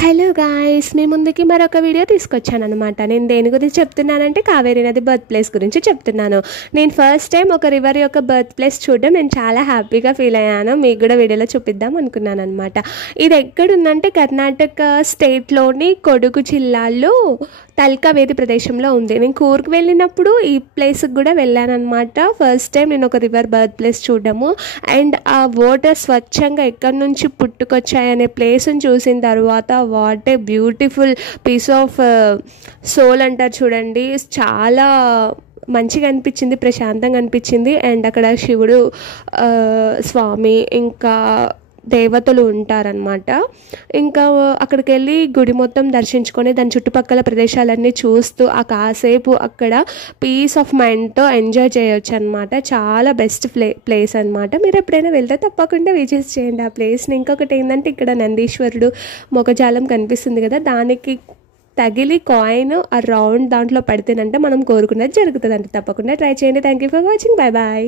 Hello guys, మీ ముందుకి మరొక video తీసుకొచ్చాను అనమాట. నేను దేని గురించి చెప్తున్నానంటే కావేరీ నది బర్త్ ప్లేస్ గురించి చెప్తున్నాను. నేను ఫస్ట్ టైం ఒక రివర్ యొక్క బర్త్ ప్లేస్ చూడడం నేను చాలా హ్యాపీగా ఫీల్ అయ్యాను. మీకు కూడా వీడియోలో చూపిద్దాం అనుకున్నాను అనమాట. ఇది ఎక్కడుందంటే కర్ణాటక స్టేట్లోని కొడుగు జిల్లాలో తల్కావేది ప్రదేశంలో ఉంది. నేను కూర్గ్ వెళ్ళినప్పుడు ఈ ప్లేస్కి కూడా వెళ్ళాను అనమాట. ఫస్ట్ టైం నేను ఒక రివర్ బర్త్ ప్లేస్ చూడడము అండ్ ఆ వాటర్ స్వచ్ఛంగా ఎక్కడి నుంచి పుట్టుకొచ్చాయనే ప్లేస్ని చూసిన తర్వాత what a beautiful piece of soul అంటారు చూడండి. చాలా మంచిగా అనిపించింది, ప్రశాంతంగా అనిపించింది. అండ్ అక్కడ శివుడు స్వామి ఇంకా దేవతలు ఉంటారనమాట. ఇంకా అక్కడికి వెళ్ళి గుడి మొత్తం దర్శించుకొని దాని చుట్టుపక్కల ప్రదేశాలన్నీ చూస్తూ ఆ కాసేపు అక్కడ పీస్ ఆఫ్ మైండ్తో ఎంజాయ్ చేయొచ్చు అనమాట. చాలా బెస్ట్ ప్లేస్ అనమాట. మీరు ఎప్పుడైనా వెళ్తే తప్పకుండా విజిట్ చేయండి ఆ ప్లేస్ని. ఇంకొకటి ఏంటంటే ఇక్కడ నందీశ్వరుడు మొగజాలం కనిపిస్తుంది కదా, దానికి తగిలి కాయిన్ ఆ రౌండ్ దాంట్లో పడితేనంటే మనం కోరుకున్నది జరుగుతుంది. అంటే తప్పకుండా ట్రై చేయండి. Thank you for watching. Bye bye.